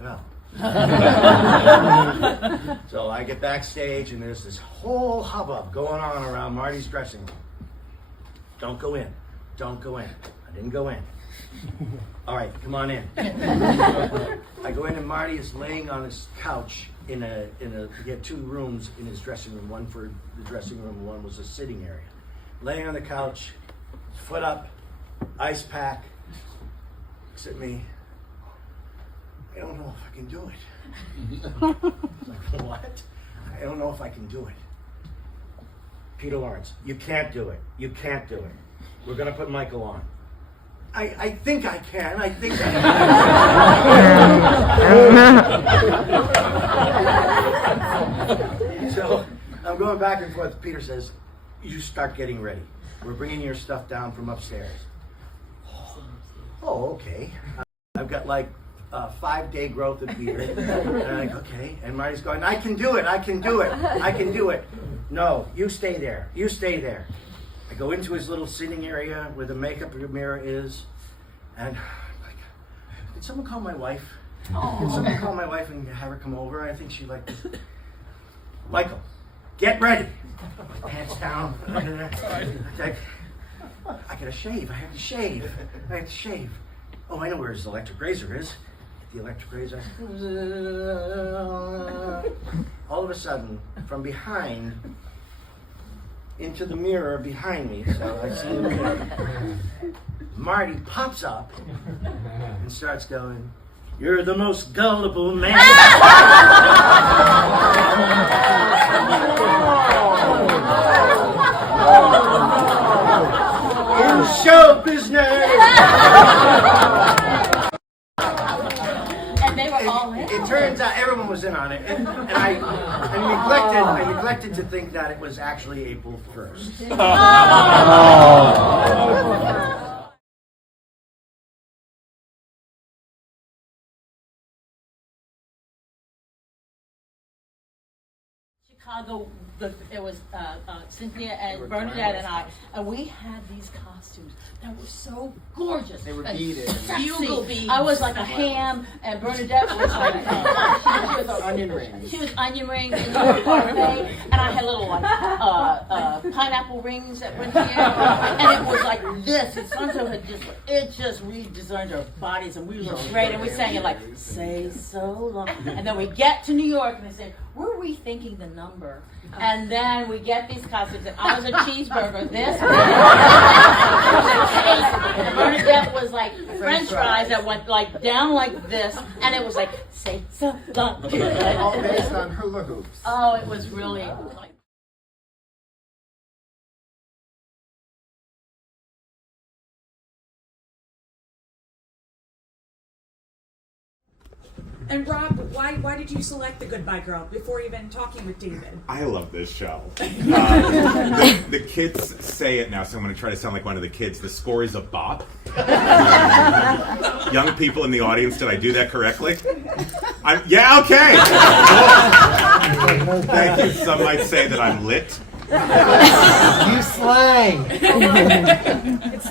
fell. So I get backstage and there's this whole hubbub going on around Marty's dressing room. Don't go in. Don't go in. I didn't go in. All right, come on in. I go in and Marty is laying on his couch he had 2 rooms in his dressing room, one for the dressing room, one was a sitting area. Laying on the couch, foot up, ice pack, looks at me. I don't know if I can do it. Like, what? I don't know if I can do it. Peter Lawrence, you can't do it. You can't do it. We're gonna put Michael on. I think I can. I think I can. So I'm going back and forth. Peter says, you start getting ready. We're bringing your stuff down from upstairs. Oh, okay. I've got like a 5-day growth of beard. And I'm like, okay. And Marty's going, I can do it. I can do it. I can do it. No, you stay there. You stay there. I go into his little sitting area where the makeup mirror is, and I'm like, did someone call my wife? Did someone call my wife and have her come over? I think she liked this. Michael, get ready. My pants down. Like, I gotta shave. I have to shave. I have to shave. Oh, I know where his electric razor is. Get the electric razor. All of a sudden, from behind, into the mirror behind me, so I see the mirror. Marty pops up and starts going, you're the most gullible man in show business. It turns out everyone was in on it, and I neglected to think that it was actually April 1st. Chicago, it was Cynthia and Bernadette and I, and we had these costumes that were so gorgeous. They were and beaded. Sexy. I was like a ham, and Bernadette was like she was onion rings. She was onion rings, and she was parfait, and I had little like pineapple rings that went here, and it was like this. And Santo had just redesigned our bodies, and we looked great, and we sang it like "Say So Long," and then we get to New York, and they said, "We're rethinking the number." And then we get these costumes, and I was a cheeseburger. This and Bernadette was like French fries that went like down like this, and it was like say so long. All based on hula hoops. Oh, it was really. Like, And Rob, why did you select The Goodbye Girl before even talking with David? I love this show. The kids say it now, so I'm going to try to sound like one of the kids. The score is a bop. Young people in the audience, did I do that correctly? Yeah, okay. Thank you. Some might say that I'm lit. You slang.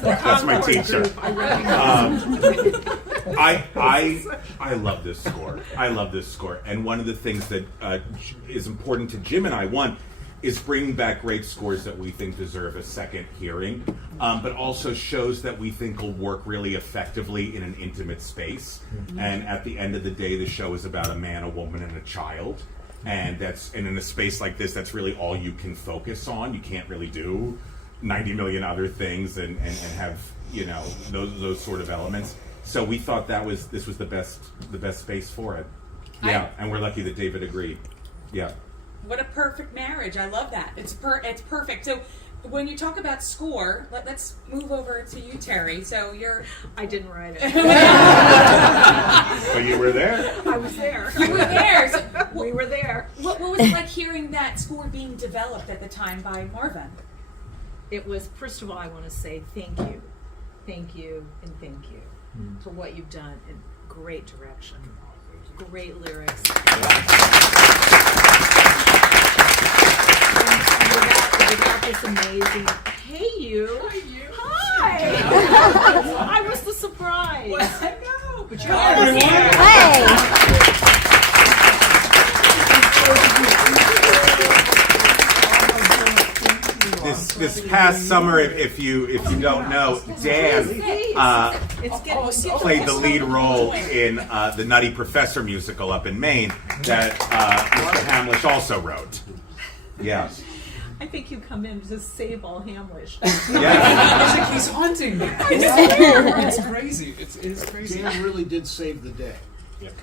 That's my teacher. I love this score. I love this score. And one of the things that is important to Jim and I, one, is bringing back great scores that we think deserve a second hearing, but also shows that we think will work really effectively in an intimate space. Mm-hmm. And at the end of the day, the show is about a man, a woman, and a child. And in a space like this, that's really all you can focus on. You can't really do 90 million other things and have, you know, those sort of elements. So we thought this was the best space for it. Yeah, and we're lucky that David agreed. Yeah. What a perfect marriage. I love that. It's perfect. So when you talk about score, let's move over to you, Terry. So I didn't write it. But you were there. I was there. You were there. So, we were there. What was it like hearing that score being developed at the time by Marvin? It was, first of all, I want to say thank you. Thank you and thank you for what you've done in great direction. Great lyrics. We got this amazing. Hey, you. Hi. I was the surprise. Well, I know. But you're here. Hey. this past summer, if you don't know, Dan played the lead role in the Nutty Professor musical up in Maine that Mr. Hamlisch also wrote. Yeah. I think you come in to save all Hamlisch. Yeah. It's like he's haunting me. It's crazy. It is crazy. Dan really did save the day. Yep.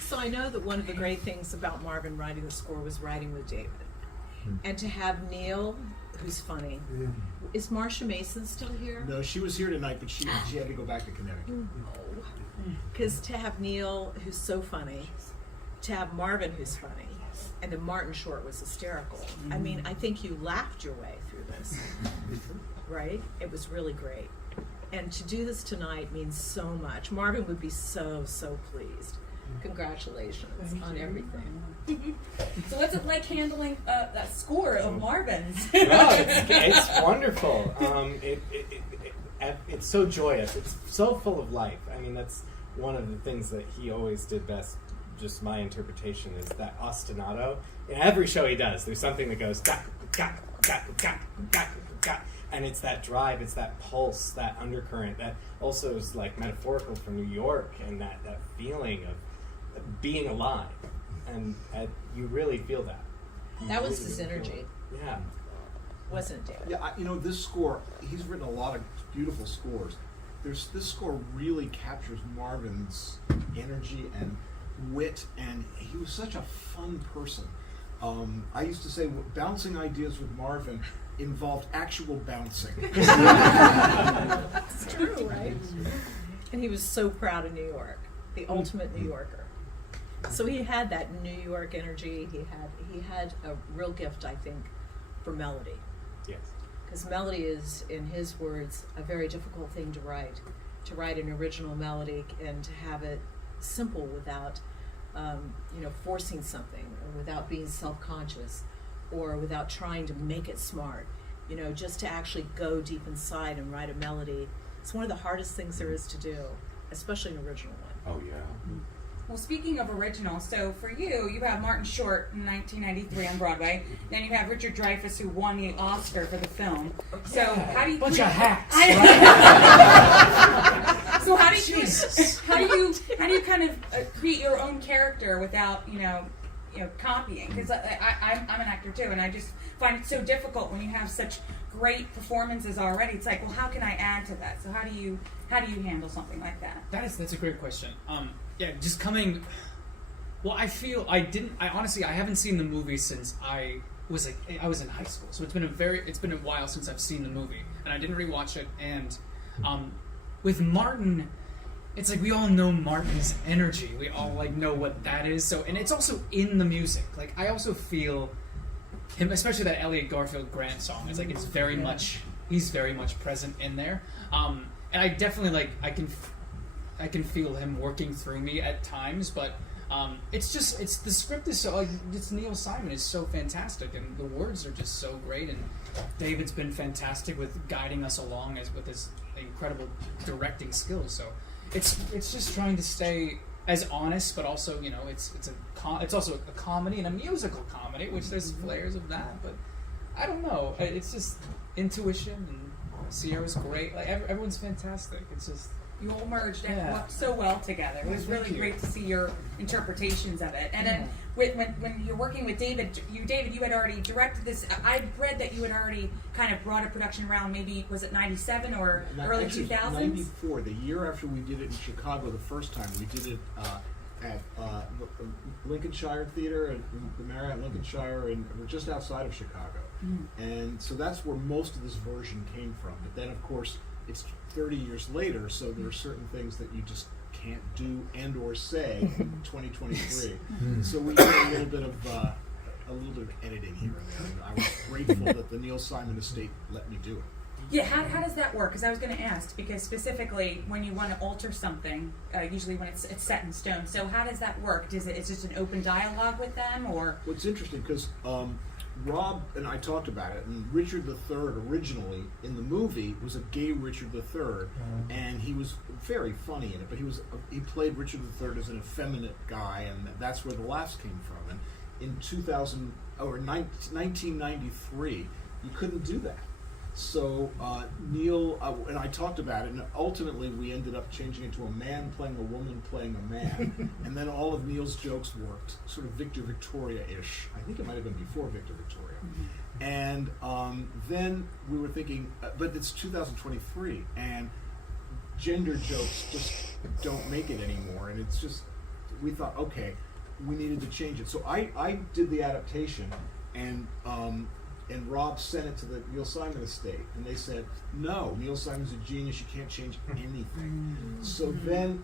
So I know that one of the great things about Marvin writing the score was writing with David. And to have Neil, who's funny. Is Marcia Mason still here? No, she was here tonight, but she had to go back to Connecticut. Because to have Neil, who's so funny, to have Marvin, who's funny, and then Martin Short was hysterical. I mean, I think you laughed your way through this, right? It was really great. And to do this tonight means so much. Marvin would be so, so pleased. Congratulations on everything. So what's it like handling that score of Marvin's? It's wonderful. It's so joyous. It's so full of life. I mean, that's one of the things that he always did best. Just my interpretation is that ostinato. In every show he does, there's something that goes gak, gak, gak, gak, gak, gak, and it's that drive, it's that pulse, that undercurrent that also is like metaphorical for New York and that feeling of being alive, and you really feel that. That was his energy. Yeah. Wasn't it, David? Yeah, this score, he's written a lot of beautiful scores. This score really captures Marvin's energy and wit, and he was such a fun person. I used to say bouncing ideas with Marvin involved actual bouncing. It's true, right? And he was so proud of New York, the ultimate New Yorker. So he had that New York energy. He had a real gift, I think, for melody. Yes. Because melody is, in his words, a very difficult thing to write. To write an original melody and to have it simple without, forcing something, or without being self-conscious, or without trying to make it smart. Just to actually go deep inside and write a melody. It's one of the hardest things there is to do, especially an original one. Oh, yeah. Well, speaking of original, so for you have Martin Short in 1993 on Broadway. Then you have Richard Dreyfuss, who won the Oscar for the film. So how do you bunch of hacks? So how do you kind of create your own character without copying? Because I'm an actor too, and I just find it so difficult when you have such great performances already. It's like, well, how can I add to that? So how do you handle something like that? That's a great question. Just coming. Well, I honestly haven't seen the movie since I was in high school. So it's been a while since I've seen the movie, and I didn't rewatch it. And with Martin, it's like we all know Martin's energy. We all know what that is. So, and it's also in the music. Like I also feel him, especially that Elliot Garfield Grant song. It's like he's very much present in there. And I definitely I can feel him working through me at times, but the script is so Neil Simon is so fantastic, and the words are just so great, and David's been fantastic with guiding us along with his incredible directing skills. So it's just trying to stay as honest, but also it's also a comedy and a musical comedy, which there's flares of that, but I don't know. It's just intuition, and Sierra's great. Everyone's fantastic. It's just. You all merged and worked so well together. It was really great to see your interpretations of it. And then when you're working with David, you had already directed this. I read that you had already kind of brought a production around, maybe, was it 97 or early 2000s? 94, the year after we did it in Chicago the first time. We did it at Lincolnshire Theater, at the Marriott Lincolnshire, and we're just outside of Chicago. And so that's where most of this version came from. But then, of course, it's 30 years later, so there are certain things that you just can't do and or say in 2023. So we did a little bit of editing here and there. And I was grateful that the Neil Simon estate let me do it. Yeah, how does that work? Because I was going to ask, because specifically when you want to alter something, usually when it's set in stone. So how does that work? It's just an open dialogue with them, or? Well, it's interesting because Rob and I talked about it, and Richard III originally in the movie was a gay Richard III, and he was very funny in it. But he played Richard III as an effeminate guy, and that's where the laughs came from. And in 1993, you couldn't do that. So Neil and I talked about it, and ultimately we ended up changing it to a man playing a woman playing a man. And then all of Neil's jokes worked, sort of Victor Victoria-ish. I think it might have been before Victor Victoria. And then we were thinking, but it's 2023, and gender jokes just don't make it anymore. And it's just, we thought, okay, we needed to change it. So I did the adaptation, and Rob sent it to the Neil Simon estate, and they said, no, Neil Simon's a genius, you can't change anything. So then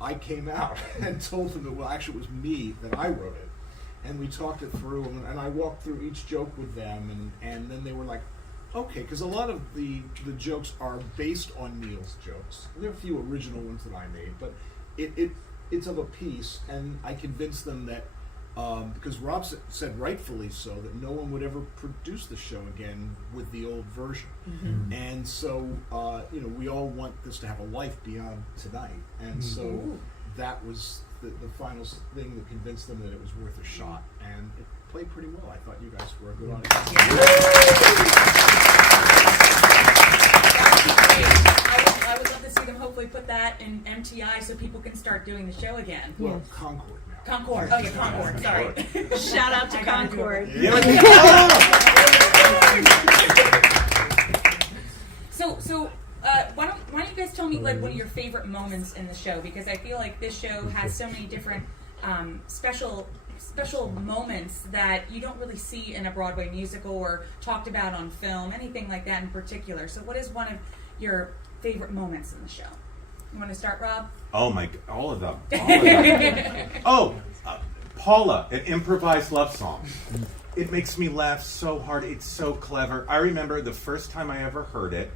I came out and told them that, well, actually it was me, that I wrote it. And we talked it through, and I walked through each joke with them, and then they were like, okay, because a lot of the jokes are based on Neil's jokes. There are a few original ones that I made, but it's of a piece, and I convinced them that because Rob said rightfully so that no one would ever produce the show again with the old version. And so we all want this to have a life beyond tonight, and so that was the final thing that convinced them that it was worth a shot, and it played pretty well. I thought you guys were a good audience. I would love to see them hopefully put that in MTI so people can start doing the show again. Well, Concord now. Concord. Oh yeah, Concord. Sorry. Shout out to Concord. So why don't you guys tell me like one of your favorite moments in the show, because I feel like this show has so many different special moments that you don't really see in a Broadway musical or talked about on film, anything like that in particular. So what is one of your favorite moments in the show? You want to start, Rob? Oh my, all of them. Paula, an improvised love song. It makes me laugh so hard. It's so clever. I remember the first time I ever heard it,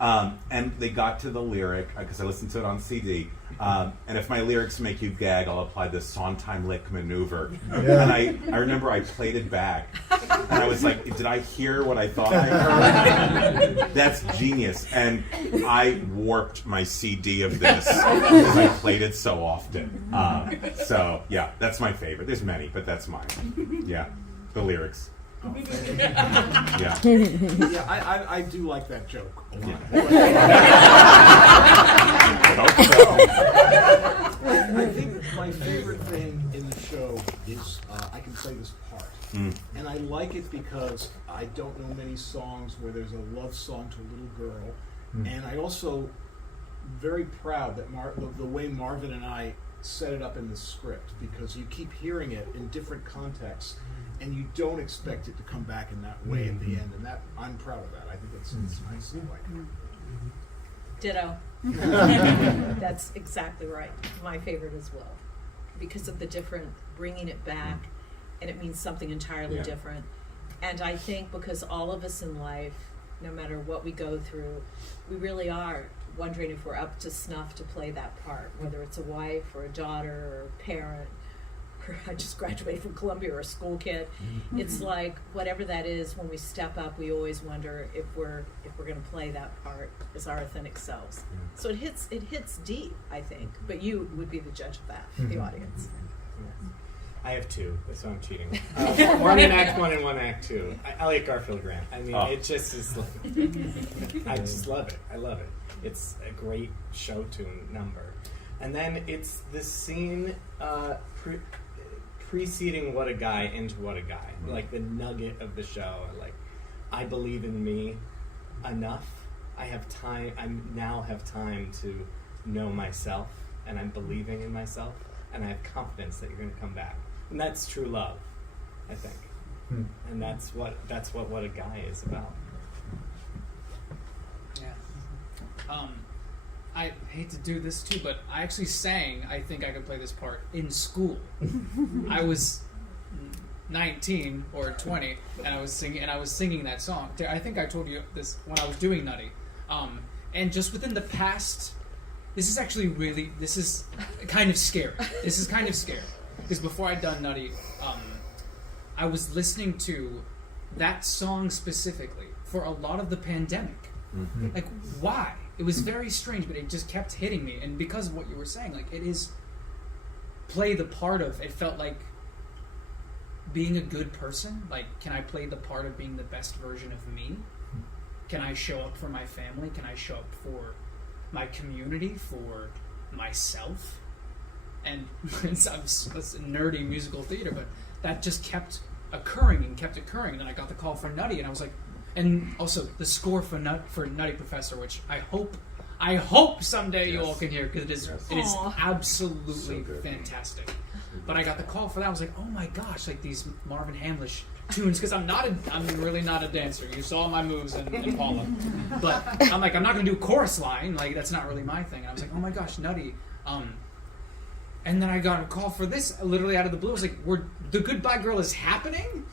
and they got to the lyric, because I listened to it on CD, and if my lyrics make you gag, I'll apply the Sondheim lick maneuver. And I remember I played it back, and I was like, did I hear what I thought I heard? That's genius. And I warped my CD of this because I played it so often. So, yeah, that's my favorite. There's many, but that's mine. Yeah, the lyrics. Oh, yeah. Yeah, I do like that joke a lot. I think my favorite thing in the show is I can play this part. And I like it because I don't know many songs where there's a love song to a little girl. And I also very proud that the way Marvin and I set it up in the script, because you keep hearing it in different contexts, and you don't expect it to come back in that way at the end, and that I'm proud of that. I think it's nice. I like it. Ditto. That's exactly right. My favorite as well, because of the different bringing it back, and it means something entirely different. And I think because all of us in life, no matter what we go through, we really are wondering if we're up to snuff to play that part, whether it's a wife or a daughter or a parent. I just graduated from Columbia, or a school kid. It's like whatever that is, when we step up, we always wonder if we're going to play that part as our authentic selves. So it hits deep, I think. But you would be the judge of that, the audience. I have two, so I'm cheating. One in Act 1 and one in Act 2. Elliot Garfield Grant. I mean, it just is like, I just love it. I love it. It's a great show tune number. And then it's the scene preceding What a Guy into What a Guy. Like the nugget of the show. Like, I believe in me enough. I now have time to know myself, and I'm believing in myself, and I have confidence that you're going to come back. And that's true love, I think. And that's what a Guy is about. Yeah. I hate to do this too, but I actually sang I Think I Could Play This Part in school. I was 19 or 20, and I was singing that song. I think I told you this when I was doing Nutty. And just within the past, this is kind of scary. Because before I'd done Nutty, I was listening to that song specifically for a lot of the pandemic. Like, why? It was very strange, but it just kept hitting me. And because of what you were saying, like, it is play the part of, it felt like being a good person. Like, can I play the part of being the best version of me? Can I show up for my family? Can I show up for my community, for myself? And it's nerdy musical theater, but that just kept occurring. And then I got the call for Nutty, and I was like, and also the score for Nutty Professor, which I hope someday you all can hear, because it is absolutely fantastic. But I got the call for that. I was like, oh my gosh, like these Marvin Hamlisch tunes, because I'm really not a dancer. You saw my moves in Paula. But I'm like, I'm not going to do chorus line. Like, that's not really my thing. And I was like, oh my gosh, Nutty. And then I got a call for this literally out of the blue. I was like, the Goodbye Girl is happening?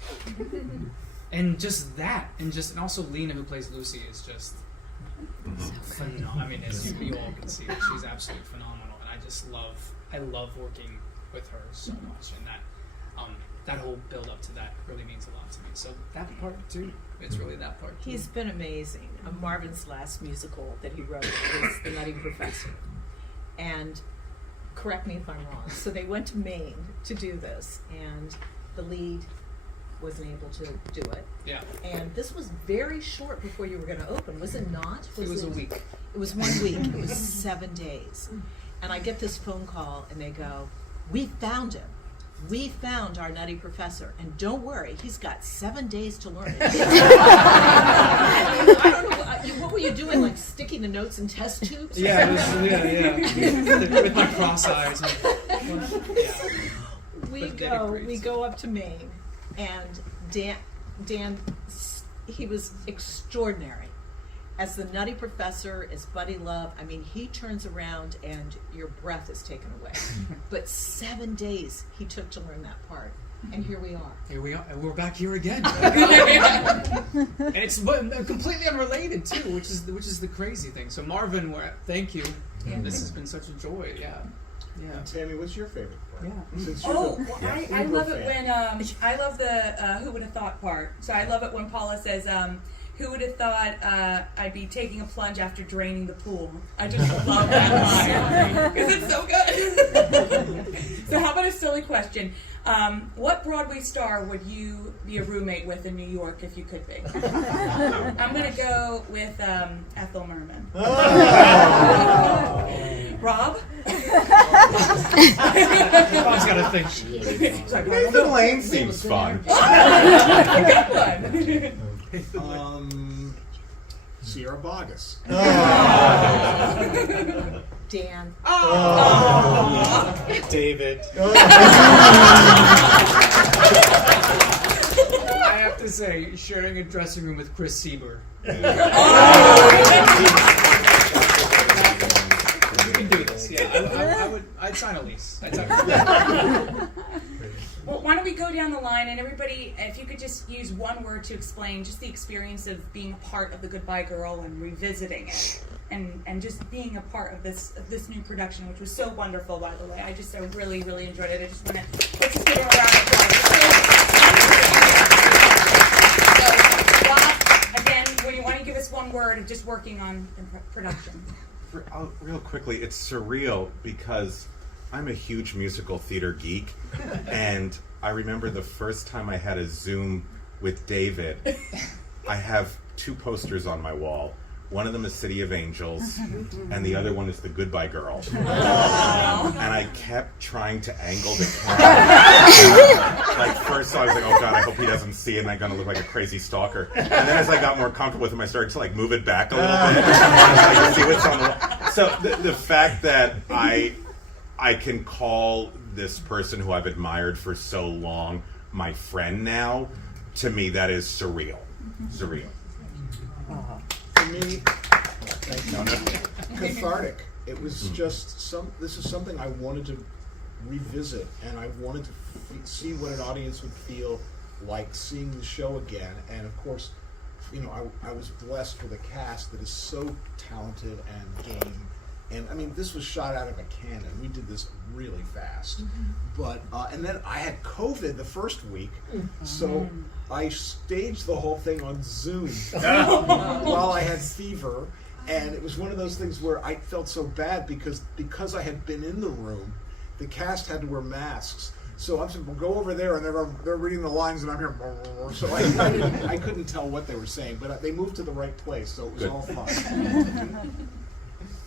And just that. And also Lena, who plays Lucy, is just phenomenal. I mean, as you all can see, she's absolutely phenomenal. And I love working with her so much. And that whole build up to that really means a lot to me. So that part too, it's really that part too. He's been amazing. Marvin's last musical that he wrote was The Nutty Professor. And correct me if I'm wrong. So they went to Maine to do this, and the lead wasn't able to do it. Yeah. And this was very short before you were going to open, was it not? It was a week. It was 1 week. It was 7 days. And I get this phone call, and they go, "We found him. We found our Nutty Professor, and don't worry, he's got 7 days to learn it." I don't know, what were you doing, like sticking the notes in test tubes? Yeah, with my cross eyes. We go up to Maine, and Dan, he was extraordinary. As the Nutty Professor, as Buddy Love, I mean, he turns around and your breath is taken away. But 7 days he took to learn that part. And here we are. And we're back here again. And it's completely unrelated too, which is the crazy thing. So Marvin, thank you. Yeah. This has been such a joy. Yeah. Tammy, what's your favorite part? Yeah. I love it when I love the who would have thought part. So I love it when Paula says, who would have thought I'd be taking a plunge after draining the pool? I just love that line because it's so good. So how about a silly question? What Broadway star would you be a roommate with in New York if you could be? I'm going to go with Ethel Merman. Rob? Rob's got to think. Nathan Lane seems fun. Good one. Sierra Boggess. Dan. David. I have to say, sharing a dressing room with Chris Sieber. We can do this. Yeah, I'd sign a lease. Well, why don't we go down the line, and everybody, if you could just use one word to explain just the experience of being a part of the Goodbye Girl and revisiting it, and just being a part of this new production, which was so wonderful, by the way. I really, really enjoyed it. I just want to let's just give her a round of applause. So, Rob, again, why don't you give us one word of just working on the production? Real quickly, it's surreal because I'm a huge musical theater geek, and I remember the first time I had a Zoom with David. I have 2 posters on my wall. One of them is City of Angels, and the other one is The Goodbye Girl. And I kept trying to angle the camera. Like, first I was like, oh God, I hope he doesn't see it, and I'm going to look like a crazy stalker. And then as I got more comfortable with him, I started to, like, move it back a little bit. I could see what's on the wall. So the fact that I can call this person who I've admired for so long my friend now, to me, that is surreal. Surreal. For me, cathartic. It was just this is something I wanted to revisit, and I wanted to see what an audience would feel like seeing the show again. And of course, you know, I was blessed with a cast that is so talented and game And I mean, this was shot out of a cannon. We did this really fast. But, and then I had COVID the first week, so I staged the whole thing on Zoom while I had fever. And it was one of those things where I felt so bad because I had been in the room, the cast had to wear masks. So I'm saying, well, go over there, and they're reading the lines, and I'm here. So I couldn't tell what they were saying, but they moved to the right place, so it was all fun.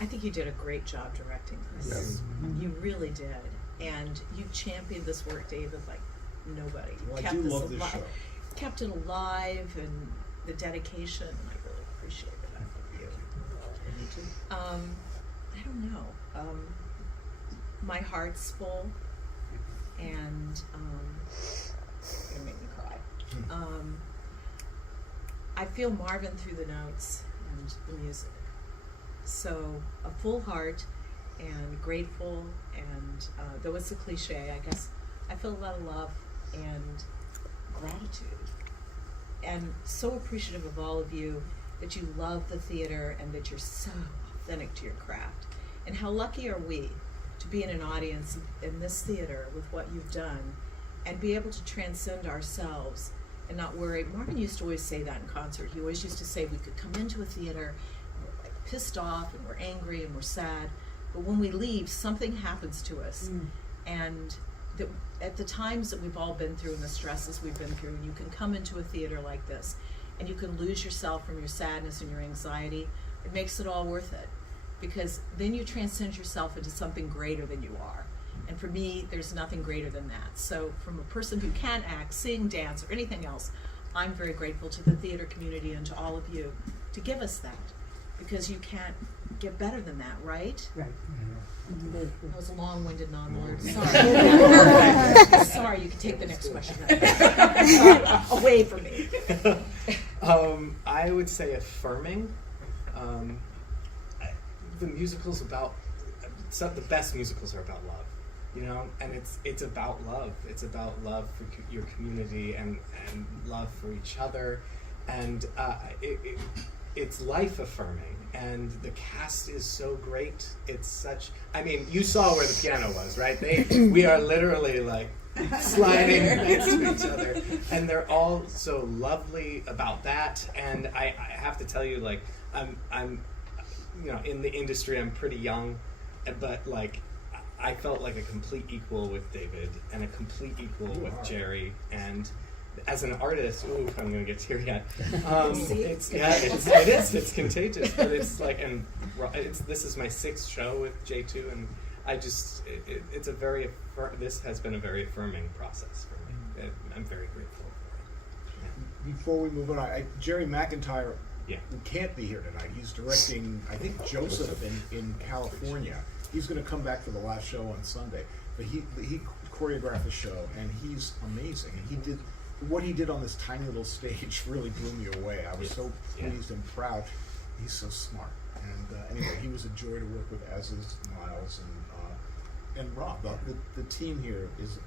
I think you did a great job directing this. Yes. You really did. And you championed this work, David, like nobody. You Well, I do love this show. Kept it alive, and the dedication, I really appreciate it. I love you. Me too. I don't know. My heart's full, and it's gonna make me cry. I feel Marvin through the notes and the music. So a full heart and grateful, and though it's a cliche, I guess I feel a lot of love and gratitude, and so appreciative of all of you that you love the theater and that you're so authentic to your craft. And how lucky are we to be in an audience in this theater with what you've done and be able to transcend ourselves and not worry. Marvin used to always say that in concert. He always used to say we could come into a theater and we're like pissed off and we're angry and we're sad, but when we leave, something happens to us. And that at the times that we've all been through and the stresses we've been through, you can come into a theater like this and you can lose yourself from your sadness and your anxiety. It makes it all worth it, because then you transcend yourself into something greater than you are. And for me, there's nothing greater than that. So from a person who can act, sing, dance, or anything else, I'm very grateful to the theater community and to all of you to give us that, because you can't get better than that, right? Right. That was a long-winded non-word. Sorry. Sorry, you can take the next question. Away from me. I would say affirming. The musical's about, the best musicals are about love, you know, and it's about love. It's about love for your community and love for each other, and it's life affirming. And the cast is so great. It's such. I mean, you saw where the piano was, right? We are literally like sliding next to each other, and they're all so lovely about that. And I have to tell you, like, I'm you know, in the industry, I'm pretty young, but like, I felt like a complete equal with David and a complete equal with Jerry. And as an artist, I'm gonna get teary-eyed. It's contagious, but it's like, and this is my 6th show with J2, and I just, this has been a very affirming process for me. I'm very grateful for it. Yeah. Before we move on, Jerry McIntyre, Yeah. who can't be here tonight, he's directing, I think, Joseph in California. He's going to come back for the last show on Sunday, but he choreographed the show, and he's amazing. And what he did on this tiny little stage really blew me away. I was so pleased and proud. He's so smart. And anyway, he was a joy to work with, as is Miles and Rob. The team here is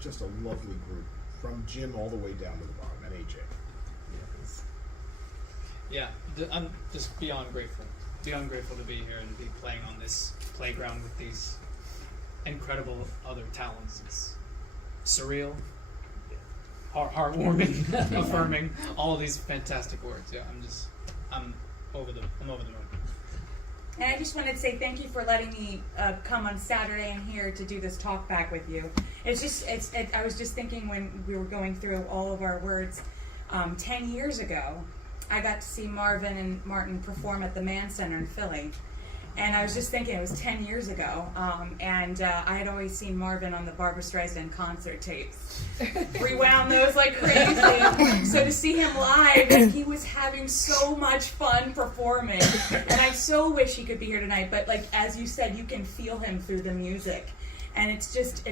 just a lovely group, from Jim all the way down to the bottom, and AJ. Yeah, I'm just beyond grateful to be here and be playing on this playground with these incredible other talents. It's surreal, heartwarming, affirming, all of these fantastic words. Yeah, I'm over the moon. And I just wanted to say thank you for letting me come on Saturday and here to do this talk back with you. I was just thinking when we were going through all of our words, 10 years ago, I got to see Marvin and Martin perform at the Mann Center in Philly. And I was just thinking, it was 10 years ago, and I had always seen Marvin on the Barbra Streisand concert tapes. Rewound those like crazy. So to see him live, and he was having so much fun performing. And I so wish he could be here tonight, but like as you said, you can feel him through the music. And it's just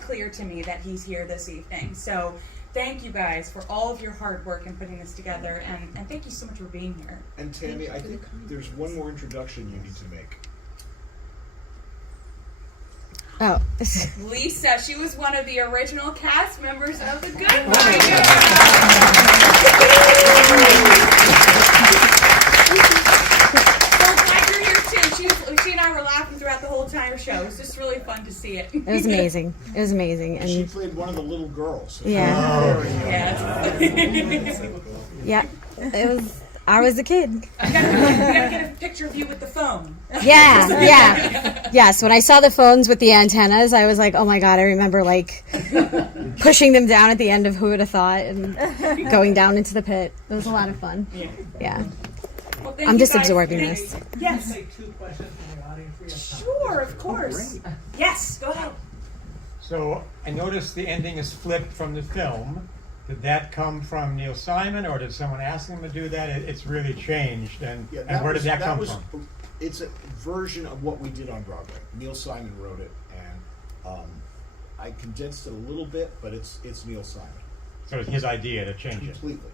clear to me that he's here this evening. So thank you guys for all of your hard work in putting this together, and thank you so much for being here. And Tammy, I think there's one more introduction you need to make. Oh. Lisa, she was one of the original cast members of The Good Fight. So glad you're here too. entire show. It was just really fun to see it. It was amazing. It was amazing. She And played one of the little girls. yeah, Yeah. yeah, it was. I was a kid. I gotta get a picture of you with the phone. Yeah. Yes, when I saw the phones with the antennas, I was like, oh my God, I remember like pushing them down at the end of Who Would Have Thought and going down into the pit. It was a lot of fun. Yeah. Well, thank I'm you just guys. absorbing Thank this. you. Yes. Take 2 questions from the audience. We have time. Sure, of course. Yes, go ahead. So I noticed the ending is flipped from the film. Did that come from Neil Simon, or did someone ask him to do that? It's really changed, and where did that come from? It's a version of what we did on Broadway. Neil Simon wrote it, and I condensed it a little bit, but it's Neil Simon. So it's his idea to change it. Completely.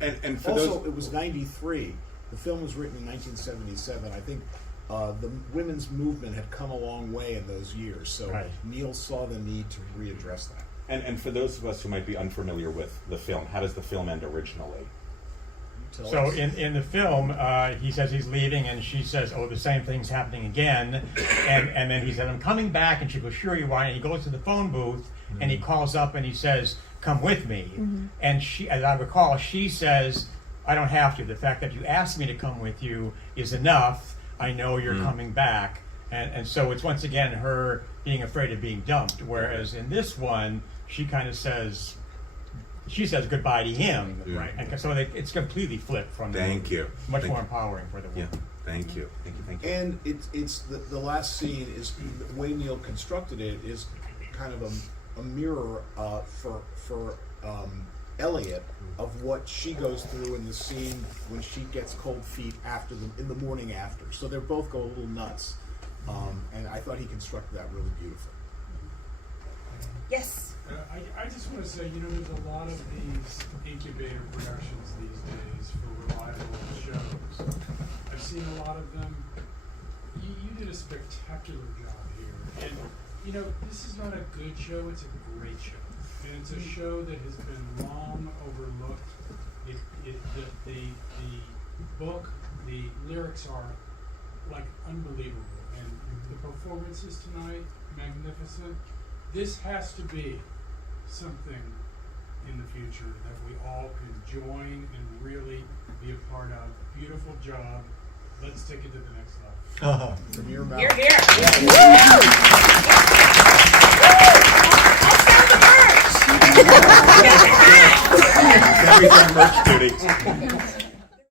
Yeah. And for Also, those, it was 93. The film was written in 1977. I think the women's movement had come a long way in those years, so Right. Neil saw the need to readdress that. and for those of us who might be unfamiliar with the film, how does the film end originally? Tell So us. in the film, he says he's leaving, and she says, "Oh, the same thing's happening again." And then he said, "I'm coming back," and she goes, "Sure you are." And he goes to the phone booth, and he calls up and he says, "Come with me." And she, as I recall, she says, "I don't have to. The fact that you asked me to come with you is enough. I know you're coming back." And so it's once again her being afraid of being dumped. Whereas in this one, she kind of says, she says goodbye to him. Right. And so it's completely flipped from the Thank movie. you. Much Thank more you. empowering for the Yeah, woman. thank you. Thank you. And it's the last scene is the way Neil constructed it is kind of a mirror for Elliot of what she goes through in the scene when she gets cold feet in the morning after. So they both go a little nuts, and I thought he constructed that really beautifully. Yes. I just want to say, there's a lot of these incubator productions these days for reliable shows. I've seen a lot of them. You did a spectacular job here. And, this is not a good show, it's a great show. And it's a show that has been long overlooked. The book, the lyrics are, like, unbelievable. And the performances tonight, magnificent. This has to be something in the future that we all can join and really be a part of. Beautiful job. Let's take it to the next level. From your mouth. Here, here. Everything merch duty.